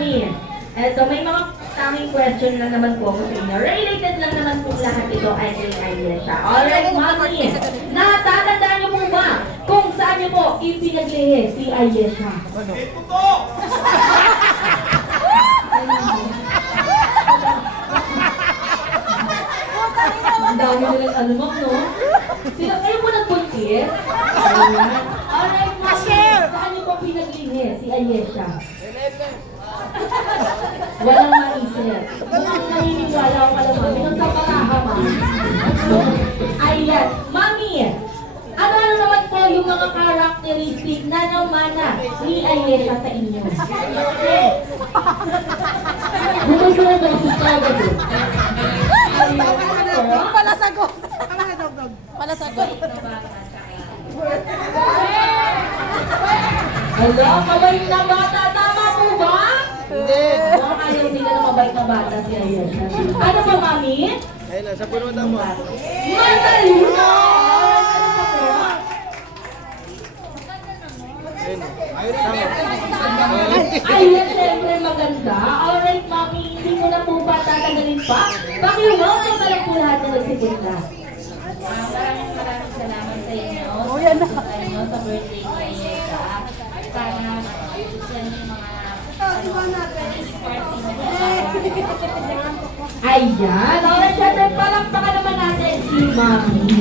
Mami. Eto, may mga taming question lang naman po ako sa inyo. Related lang naman po lahat ito ay kay Ayesha. Alright, Mami. Natatandaan niyo po ba kung saan niyo po ipinaglihi si Ayesha? Ang dami nilang ano, ma'am, no? Sila kayo po nagpuntit? Ayan. Alright, Mami. Saan niyo po pinaglihi si Ayesha? Walang maisip. Mukhang naniniwala ko pala, Mami. Nagpaparaha, Mami. Ayan. Mami, ano naman po yung mga characteristic na namana ni Ayesha sa inyo? Bumagay ba si Kagad? Palasagot. Palasagot. Hello, mabait na bata. Tama po ba? Hindi. Mukhang ayaw nila na mabait na bata si Ayesha. Ano po, Mami? Ayun na, sa puno na mo. Matalino! Ano pa po? Ayun. Sama. Ayun, siyempre maganda. Alright, Mami, hindi ko na po ba tatagalin pa? Paki-welcome na lang po lahat na nagsipunta. Maraming salamat sa inyo. Oh, yan na. Sa inyo sa birthday ni Ayesha. Sana yan yung mga Ayan, alright, syempre palakpakan naman natin si Mami.